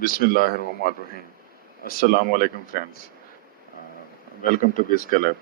Bismillahirrahmanirrahim. Assalamu alaikum friends. Welcome to BizColab.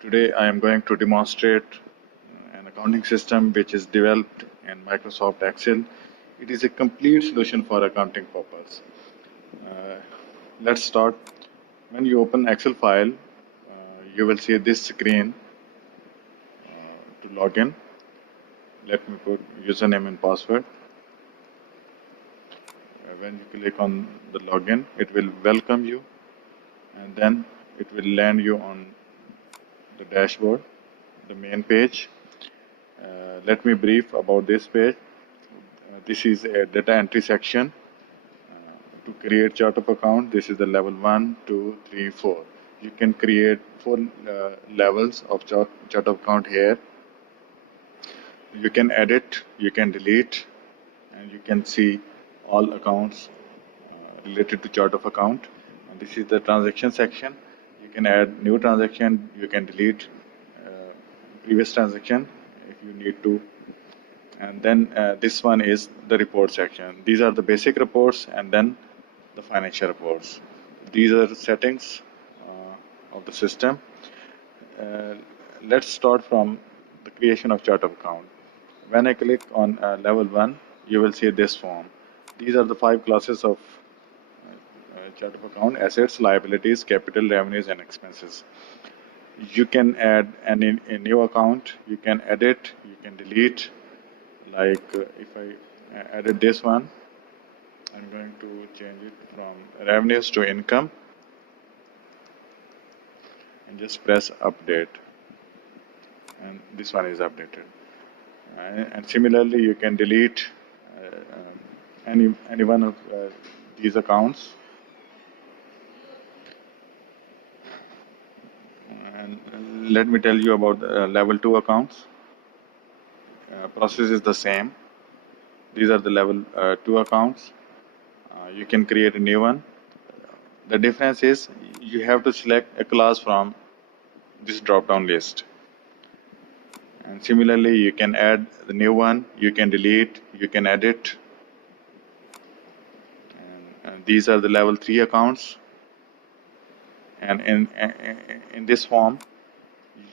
Today I am going to demonstrate an accounting system which is developed in Microsoft Excel. It is a complete solution for accounting purpose. Uh, let's start. When you open Excel file, you will see this screen to log in. Let me put username and password. When you click on the login, it will welcome you and then it will land you on the dashboard, the main page. Let me brief about this page. This is a data entry section. To create chart of account, this is the level 1, 2, 3, 4. You can create 4 levels of chart of account here. You can edit, you can delete, and you can see all accounts related to chart of account. And this is the transaction section. You can add new transaction, you can delete previous transaction if you need to. And then this one is the report section. These are the basic reports and then the financial reports. These are the settings of the system. Let's start from the creation of chart of account. When I click on level 1, you will see this form. These are the 5 classes of chart of account: assets, liabilities, capital, revenues, and expenses. You can add a new account, you can edit, you can delete. Like if I added this one, I'm going to change it from revenues to income and just press update, and this one is updated. And similarly, you can delete any one of these accounts. And let me tell you about level 2 accounts. Process is the same. These are the level 2 accounts. You can create a new one. The difference is you have to select a class from this drop down list. And similarly, you can add the new one, you can delete, you can edit. And these are the level 3 accounts. And in this form,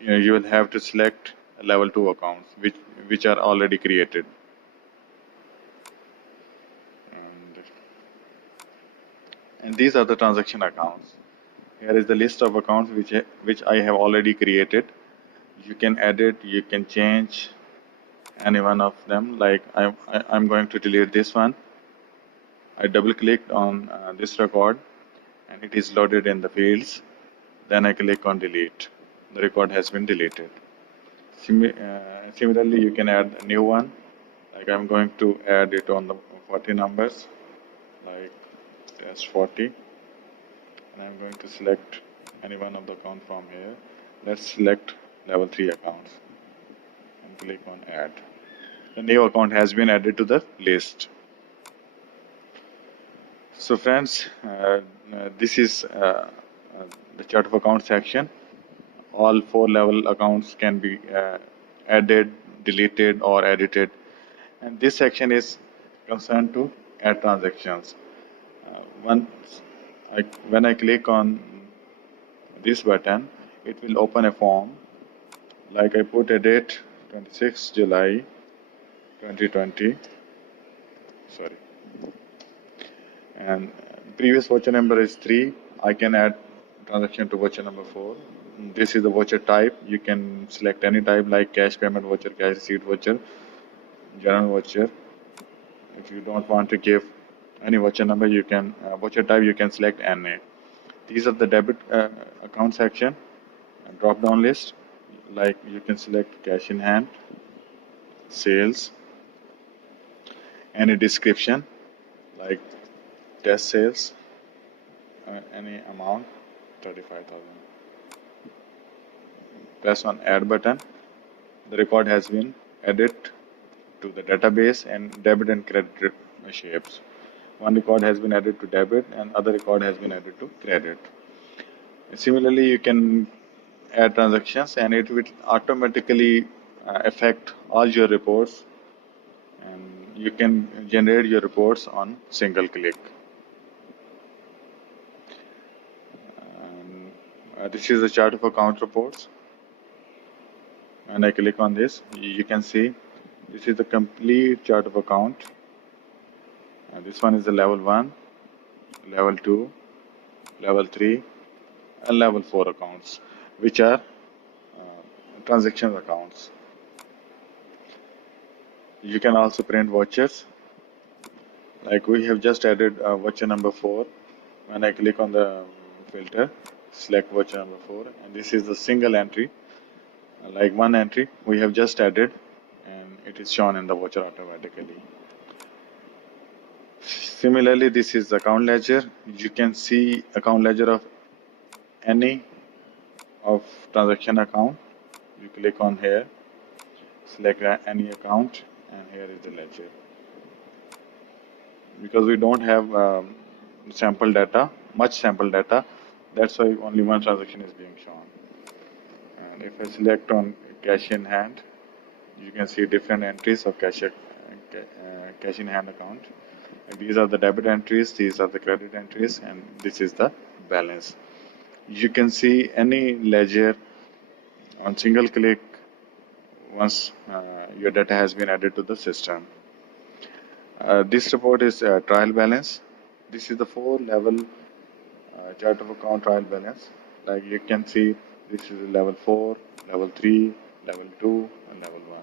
you will have to select level 2 accounts which are already created. And these are the transaction accounts. Here is the list of accounts which I have already created. You can edit, you can change any one of them. Like I'm going to delete this one. I double clicked on this record and it is loaded in the fields. Then I click on delete. The record has been deleted. Similarly, you can add a new one. Like I'm going to add it on the 40 numbers, like test 40. And I'm going to select any one of the account from here. Let's select level 3 accounts and click on add. The new account has been added to the list. So friends, this is the chart of account section. All 4 level accounts can be added, deleted, or edited. And this section is concerned to add transactions. When I click on this button, it will open a form. Like I put a date 26 July 2020. Sorry. And previous voucher number is 3. I can add transaction to voucher number 4. This is the voucher type. You can select any type like cash payment voucher, cash receipt voucher, general voucher. If you don't want to give any voucher number, you can voucher type, you can select NA. These are the debit account section, drop down list. Like you can select cash in hand, sales, any description like test sales, any amount 35,000. Press on add button. The record has been added to the database and debit and credit shapes. One record has been added to debit and other record has been added to credit. And similarly, you can add transactions and it will automatically affect all your reports, and you can generate your reports on single click. This is the chart of account reports, and I click on this. You can see this is the complete chart of account. This one is the level 1, level 2, level 3, and level 4 accounts, which are transaction accounts. You can also print vouchers. Like we have just added voucher number 4. When I click on the filter, select voucher number 4, and this is the single entry, like one entry we have just added, and it is shown in the voucher automatically. Similarly, this is account ledger. You can see account ledger of any of transaction account. You click on here, select any account, and here is the ledger. Because we don't have sample data, much sample data, that's why only one transaction is being shown. And if I select on cash in hand, you can see different entries of cash in hand account. And these are the debit entries, these are the credit entries, and this is the balance. You can see any ledger on single click once your data has been added to the system. This report is trial balance. This is the 4-level chart of account trial balance. Like you can see, this is level 4, level 3, level 2, and level 1.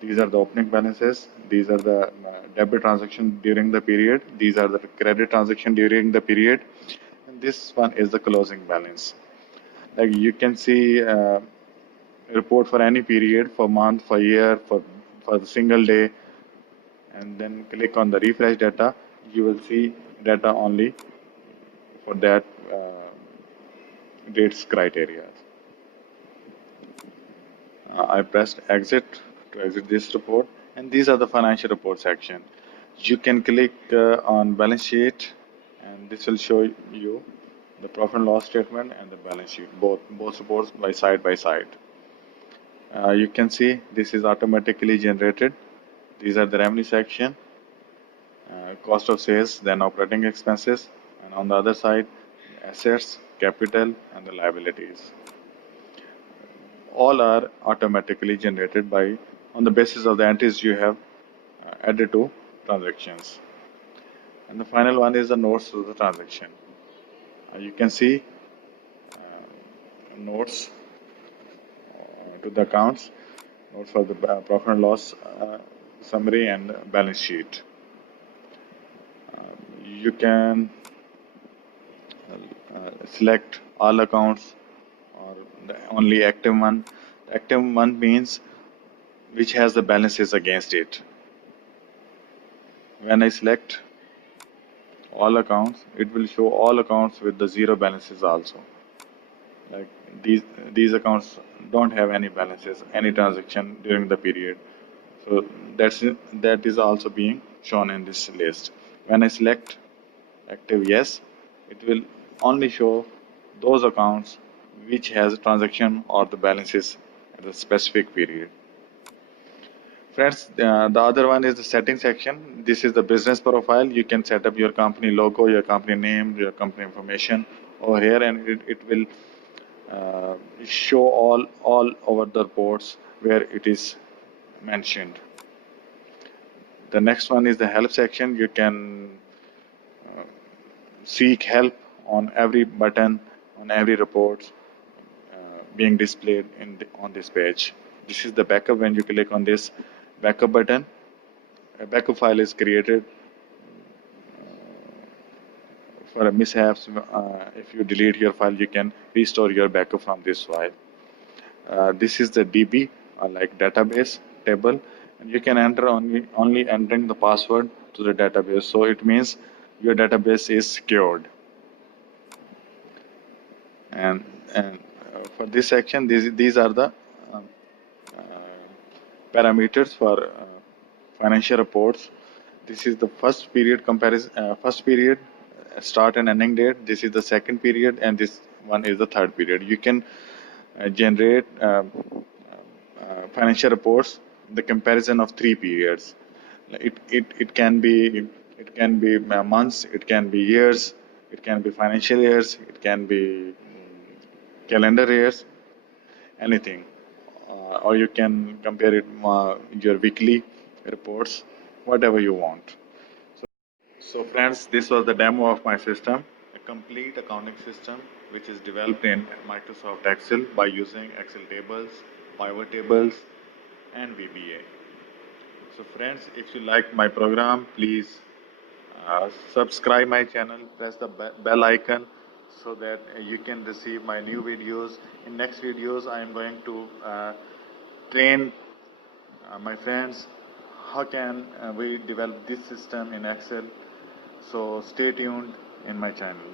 These are the opening balances. These are the debit transaction during the period. These are the credit transaction during the period. And this one is the closing balance. Like you can see a report for any period, for month, for year, for the single day, and then click on the refresh data. You will see data only for that dates criteria. I pressed exit to exit this report, and these are the financial report section. You can click on balance sheet, and this will show you the profit and loss statement and the balance sheet, both reports by side. You can see this is automatically generated. These are the revenue section, cost of sales, then operating expenses, and on the other side, assets, capital, and the liabilities. All are automatically generated on the basis of the entries you have added to transactions. And the final one is the notes to the transaction. You can see notes to the accounts, notes for the profit and loss summary and balance sheet. You can select all accounts or the only active one. The active one means which has the balances against it. When I select all accounts, it will show all accounts with the zero balances also. Like these accounts don't have any balances, any transaction during the period. So that is also being shown in this list. When I select active yes, it will only show those accounts which has a transaction or the balances at a specific period. Friends, the other one is the setting section. This is the business profile. You can set up your company logo, your company name, your company information over here, and it will show all over the reports where it is mentioned. The next one is the help section. You can seek help on every button, on every report being displayed on this page. This is the backup. When you click on this backup button, a backup file is created for a mishaps. If you delete your file, you can restore your backup from this file. This is the DB, like database table, and you can enter only entering the password to the database. So it means your database is secured. And for this section, these are the parameters for financial reports. This is the first period comparison, first period start and ending date. This is the second period, and this one is the third period. You can generate financial reports, the comparison of 3 periods. It can be months, it can be years, it can be financial years, it can be calendar years, anything, or you can compare it your weekly reports, whatever you want. So friends, this was the demo of my system, a complete accounting system which is developed in Microsoft Excel by using Excel tables, pivot tables, and VBA. So friends, if you like my program, please subscribe my channel, press the bell icon so that you can receive my new videos. In next videos, I am going to train my friends how can we develop this system in Excel. So stay tuned in my channel.